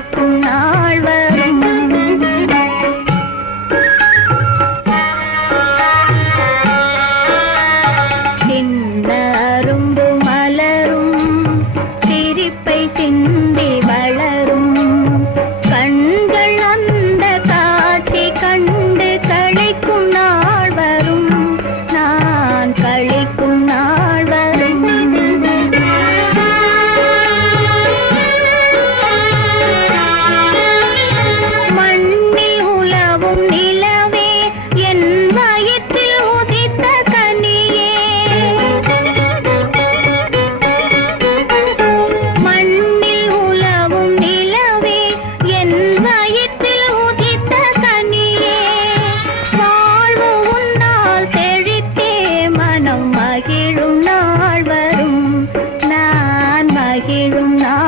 கிடைக்கும் நாள் கிழும் நான்